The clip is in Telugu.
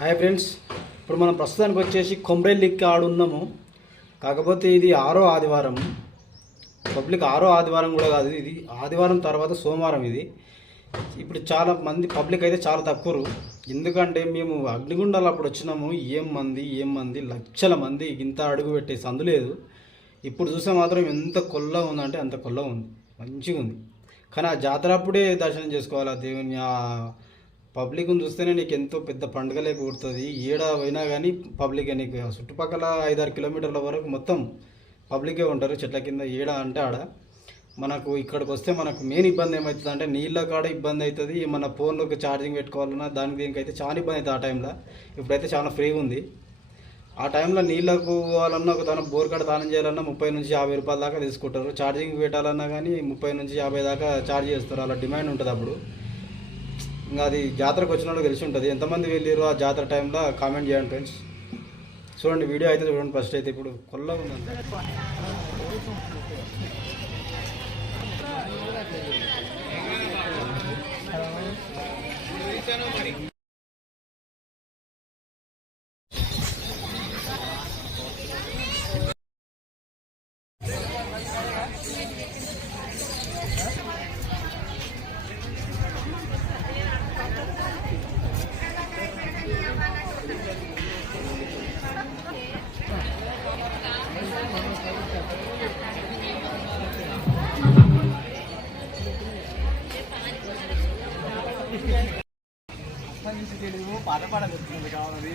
హాయ్ ఫ్రెండ్స్, ఇప్పుడు మనం ప్రస్తుతానికి వచ్చేసి కొమ్రెల్లికి ఆడున్నాము. కాకపోతే ఇది 6వ ఆదివారం, పబ్లిక్ 6వ ఆదివారం కూడా కాదు, ఇది ఆదివారం తర్వాత సోమవారం. ఇది ఇప్పుడు చాలా మంది పబ్లిక్ అయితే చాలా తక్కువ. ఎందుకంటే మేము అగ్నిగుండాలు అప్పుడు వచ్చినాము, ఏం మంది లక్షల మంది, ఇంత అడుగు పెట్టే సందు లేదు. ఇప్పుడు చూస్తే మాత్రం ఎంత కొల్ల ఉందంటే అంత కొల్ల ఉంది, మంచిగా ఉంది. కానీ ఆ జాతర అప్పుడే దర్శనం చేసుకోవాలి ఆ దేవుని. పబ్లిక్ని చూస్తేనే నీకు ఎంతో పెద్ద పండుగలే కూడుతుంది. ఏడ పోయినా కానీ పబ్లికే, నీకు చుట్టుపక్కల 5-6 కిలోమీటర్ల వరకు మొత్తం పబ్లికే ఉంటారు చెట్ల కింద. ఏడ అంటే ఆడ మనకు ఇక్కడికి వస్తే మనకు మెయిన్ ఇబ్బంది ఏమవుతుంది అంటే నీళ్ళ కాడ ఇబ్బంది అవుతుంది. మన ఫోన్లోకి ఛార్జింగ్ పెట్టుకోవాలన్నా దీనికి అయితే చాలా ఇబ్బంది అవుతుంది ఆ టైంలో. ఇప్పుడైతే చాలా ఫ్రీగా ఉంది. ఆ టైంలో నీళ్ళకు పోవాలన్నా ఒక తన బోర్ కాడ దానం చేయాలన్నా 30 నుంచి 50 రూపాయల దాకా తీసుకుంటారు. ఛార్జింగ్ పెట్టాలన్నా కానీ 30 నుంచి 50 దాకా ఛార్జ్ చేస్తారు. అలా డిమాండ్ ఉంటుంది అప్పుడు. ఇంకా అది జాతరకు వచ్చినప్పుడు తెలిసి ఉంటుంది. ఎంతమంది వెళ్ళారు ఆ జాతర టైంలో కామెంట్ చేయండి ఫ్రెండ్స్. చూడండి, వీడియో అయితే చూడండి. ఫస్ట్ అయితే ఇప్పుడు కొల్ల ఉందంటే పాట పాడబోతుంది కావాలి.